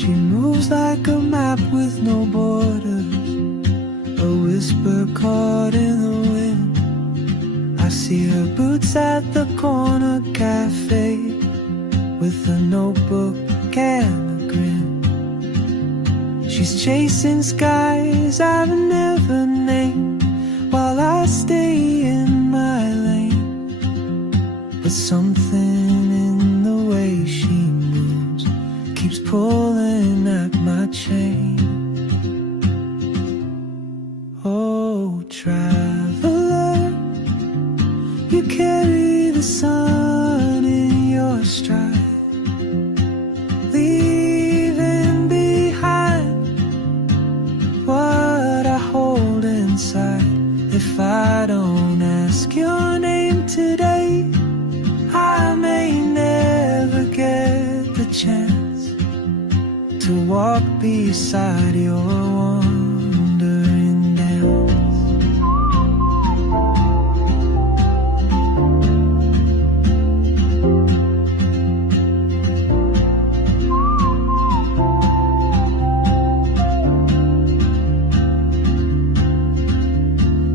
She moves like a map with no borders, a whisper caught in the wind. I see her boots at the corner cafe with a notebook and a grin. She's chasing skies I've never named while I stay in my lane. But something in the way she moves keeps pulling at my chain. Oh, traveler, you carry the sun in your stride, leaving behind what I hold inside. If I don't ask your name today, I may never get the chance to walk beside your wandering dance.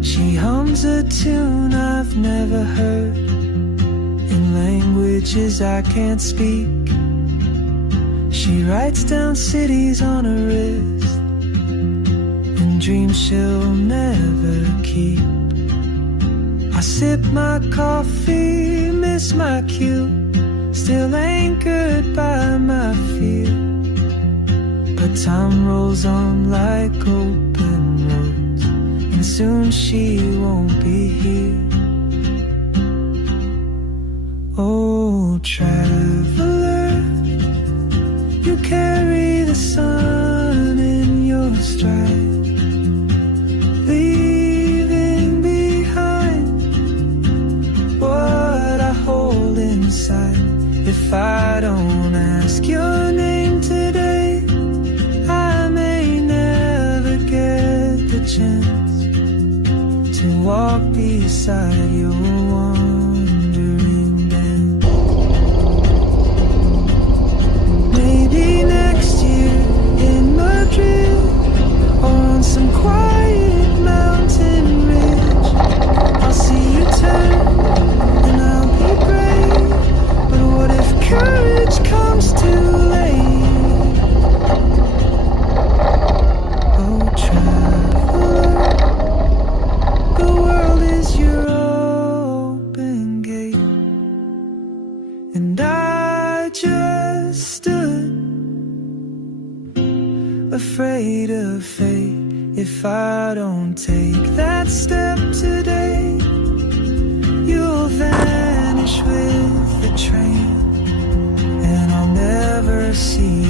She hums a tune I've never heard in languages I can't speak. She writes down cities on her wrist and dreams she'll never keep. I sip my coffee, miss my cue, still anchored by my fear. But time rolls on like open roads, and soon she won't be here. Oh, traveler, you carry the sun in your stride, leaving behind what I hold inside. If I don't ask your name today, I may never get the chance to walk beside your wandering dance. Maybe next year in Madrid, or on some quiet mountain ridge, I'll see you turn and I'll be brave. But what if courage comes too late? Oh, traveler, the world is your open gate, and I just stood afraid of fate. If I don't take that step today, you'll vanish with the train, and I'll never see